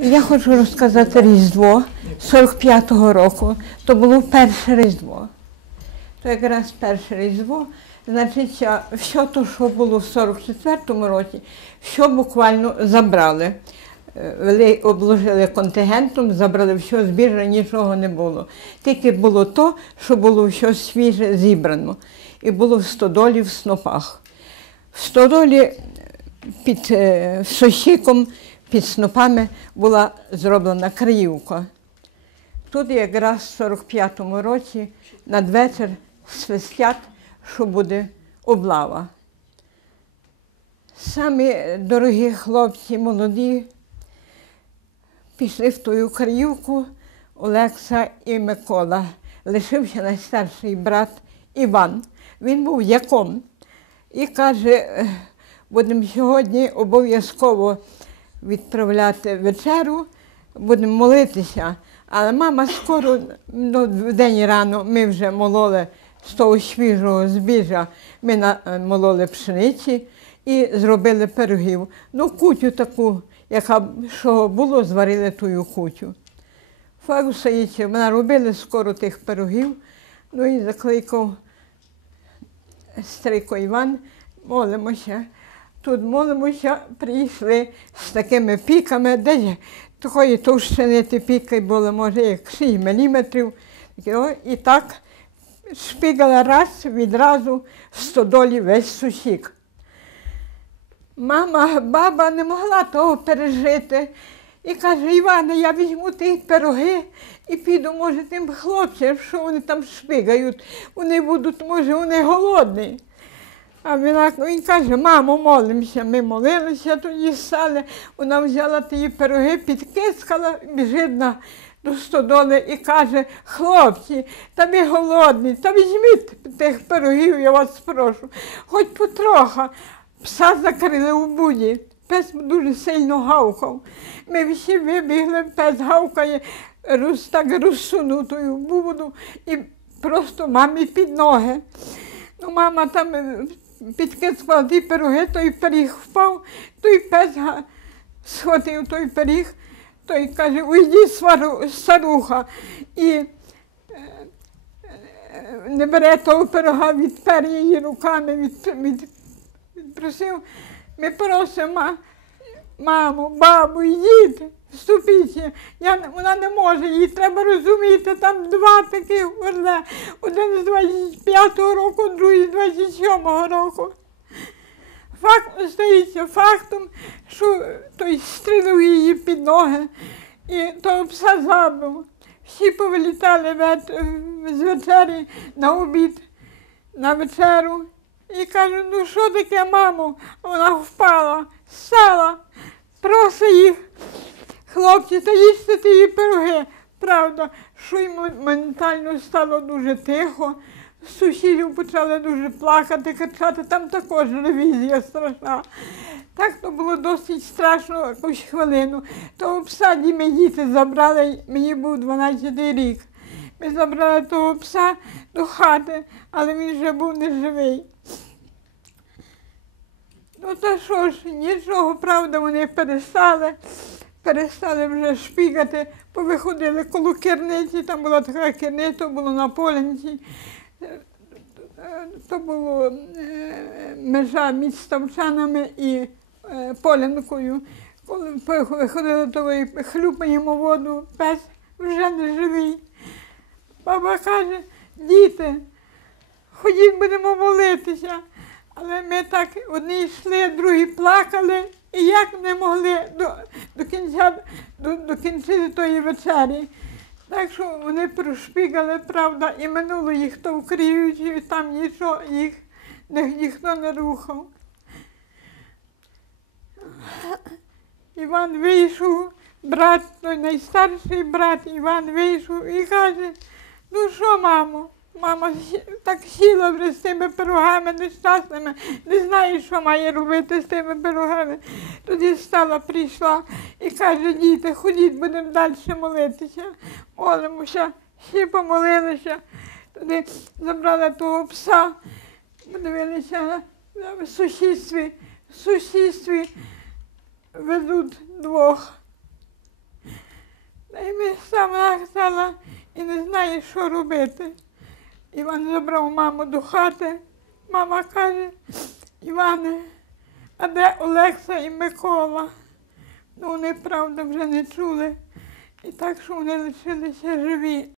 Я хочу розказати Різдво 45-го року. То було перше Різдво. То якраз перше Різдво. Значить, все те, що було в 44-му році, що буквально забрали. Е, Вели, обложили контингентом, забрали все збіжжя, нічого не було. Тільки було то, що було все свіже зібрано. І було в стодолі в снопах. В стодолі під е, сосіком, під снопами була зроблена криївка. Тут якраз в 45-му році надвечір свистять, що буде облава. Самі дорогі хлопці, молоді, пішли в ту Украївку Олекса і Микола. Лишився найстарший брат Іван. Він був яком. І каже, «Е, будемо сьогодні обов'язково відправляти вечеру, будемо молитися. Але мама скоро, ну, в день рано, ми вже мололи з того свіжого збіжжя, ми е, мололи пшениці і зробили пирогів. Ну, кутю таку, яка що було, зварили тую кутю. Факт стоїть, наробили скоро тих пирогів, ну і закликав Стрийко Іван, молимося. Тут молимося, прийшли з такими піками, десь такої товщини ті піки були, може, як 6 міліметрів. І так шпигала раз відразу в стодолі весь сусік. Мама, баба не могла того пережити. І каже, Іване, я візьму ті пироги і піду, може, тим хлопцям, що вони там шпигають, вони будуть, може, вони голодні. А вона, він каже, мамо, молимося. Ми молилися, тоді стали. Вона взяла ті пироги, підкискала, біжить на до стодоли і каже, хлопці, та ви голодні, та візьміть тих пирогів, я вас прошу, хоч потроха. Пса закрили у буді. Пес дуже сильно гавкав. Ми всі вибігли, пес гавкає, роз, так розсунутою буду і просто мамі під ноги. Ну, мама там е, підкисла ті пироги, той пиріг впав, той пес схватив той пиріг, той каже, уйди, старуха. І е, е, не бере того пирога, відпер її руками, від, від, відпросив. Ми просимо, «Ма- маму, бабу, йдіть, вступіться. Я, вона не може, їй треба розуміти, там два таких орла. Один з 25-го року, другий з 27-го року. Факт остається фактом, що той стрілив її під ноги і того пса забив. Всі повилітали вет- з вечері на обід, на вечеру. І кажу, ну що таке, мамо? Вона впала, села, просить їх. Хлопці, та їсти ті пироги. Правда, що йому ментально стало дуже тихо. Сусідів почали дуже плакати, кричати, там також ревізія страшна. Так то було досить страшно якусь хвилину. Того пса ми діти забрали, мені був 12 рік. Ми забрали того пса до хати, але він вже був неживий. Ну та що ж, нічого, правда, вони перестали, перестали вже шпігати, повиходили коло керниці, там була така керниця, то було на полянці. То було е, межа між ставчанами і е, полянкою. Коли виходили, то хлюпаємо воду, пес вже не живий. Баба каже, діти, ходіть, будемо молитися. Але ми так одні йшли, другі плакали, і як не могли до, до кінця до, до кінця тої вечері. Так що вони прошпігали, правда, і минуло їх то вкриють, і там нічого їх ні- ніхто не рухав. Іван вийшов, брат, той найстарший брат Іван вийшов і каже, ну що, мамо? Мама так сіла вже з тими пирогами нещасними, не знає, що має робити з тими пирогами. Тоді стала, прийшла і каже, діти, ходіть, будемо далі молитися. Молимося, всі помолилися. Тоді забрали того пса, подивилися в сусідстві, в сусідстві ведуть двох та вона стала і не знає, що робити. Іван забрав маму до хати. Мама каже, Іване, а де Олекса і Микола? Ну, вони, правда, вже не чули. І так, що вони лишилися живі.